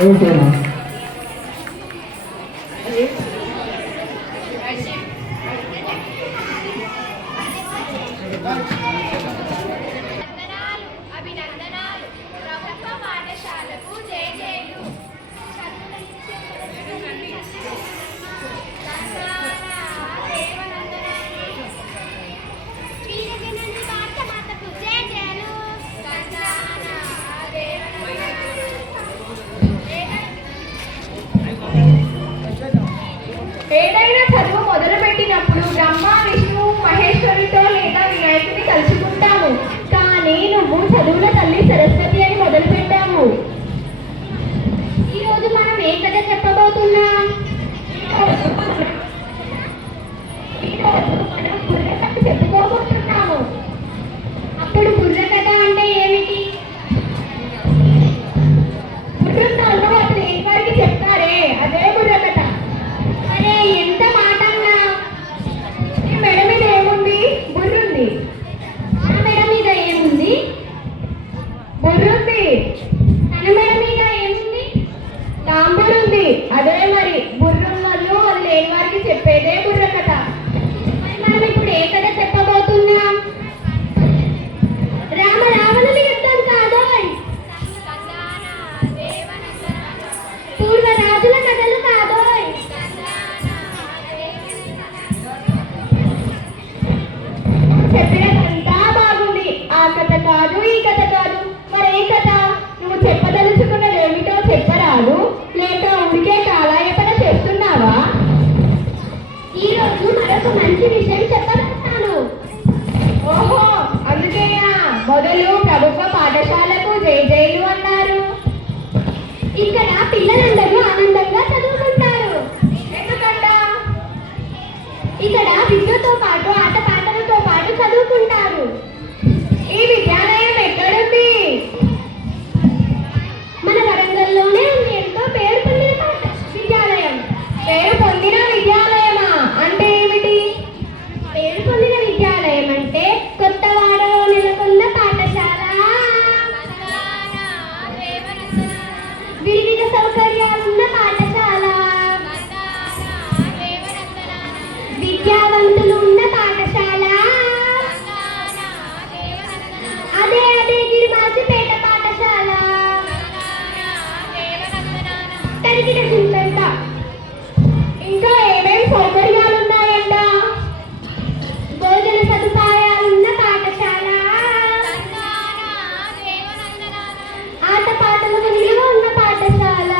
ఓకేనా? ఏదైనా చదువు మొదలుపెట్టినప్పుడు బ్రహ్మ విష్ణు మహేశ్వరుడితో లేదా వినాయకుడిని కలుసుకుంటాము. కానీ నువ్వు చదువుల తల్లి సరస్వతి అని మొదలుపెట్టాము. ఈరోజు మనం ఏ కథ చెప్పబోతున్నాం? చెప్పుకోబోతున్నాము. అప్పుడు బుర్రకథ అంటే ఏమిటి? బుర్రున్నాళ్ళు అసలు ఏంటి వారికి చెప్తారే, అదే బుర్రకథ. అరే ఎంత మాట అన్నా! ఈ మెడ మీద ఏముంది? బుర్రుంది. ఆ మెడ మీద ఏముంది? బుర్రుంది. తన మెడ మీద ఏముంది? తాంబూరుంది. అదే మరి బుర్రున్నోళ్ళు అది లేని వారికి చెప్పేదే బుర్రకథ. మరి మనం ఇప్పుడు ఏ కథ చెప్పబోతున్నాం? రామ రావణుని యుద్ధం కాదోయ్. పూర్వ రాజుల కథలు కాదోయ్. చెప్పినదంతా బాగుంది. ఆ కథ కాదు, ఈ కథ కాదు, మరే కథ? నువ్వు చెప్పదలుచుకున్నది ఏమిటో చెప్పరాదు, లేక ఊరికే కాలాయపన చేస్తున్నావా? ఈరోజు మరొక మంచి విషయం చెప్పబోతున్నాను. ఓహో, అందుకేనా మొదలు ప్రభుత్వ పాఠశాలకు జై జైలు అన్నారు. ఇక్కడ పిల్లలందరూ ఆనందంగా చదువుకుంటారు. ఎందుకంట? ఇక్కడ విద్యతో పాటు ఆటపాటలతో పాటు చదువుకుంటారు. ఈ విద్యాలయం ఎక్కడుంది? మన వరంగల్లోనే ఉంది. ఎంతో పేరు పొందిన విద్యాలయం. పేరు పొందిన విద్యాలయమా అంటే ఏమిటి? పేరు పొందిన విద్యాలయం అంటే కొత్తవాడలో నెలకొన్న పాఠశాల. వివిధ సౌకర్యాలున్న పాఠశాల. విద్యావంతులు ఉన్న పాఠశాల. అదే అదే గిరిమాచిపేట పాఠశాల. తరిగిన చింతంట. ఇంకా ఏమేమి సౌకర్యాలు ఉన్నాయంట? భోజన సదుపాయాలున్న పాఠశాల. ఆటపాటలకు నిలువ ఉన్న పాఠశాల.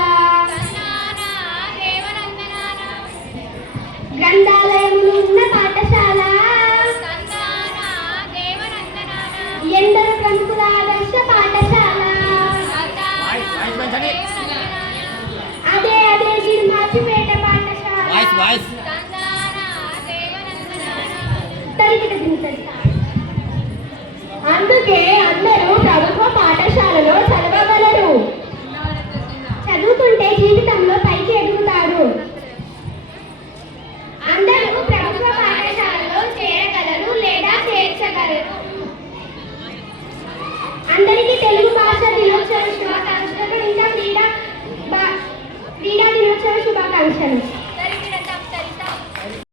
గ్రంథాలయములు ఉన్న పాఠశాల. ఎందరో ప్రముఖుల ఆదర్శ పాఠశాల. అదే అదే గిరిమాచిపేట పాఠశాల. అందుకే అందరూ ప్రభుత్వ పాఠశాలలో చదవగలరు. చదువుకుంటే జీవితంలో పైకి ఎదుగుతారు. అందరూ ప్రభుత్వ పాఠశాలలో చేరగలరు లేదా చేర్చగలరు. అందరికీ తెలుగు భాష దినోత్సవ శుభాకాంక్షలు. ఇంకా క్రీడా దినోత్సవ శుభాకాంక్షలు.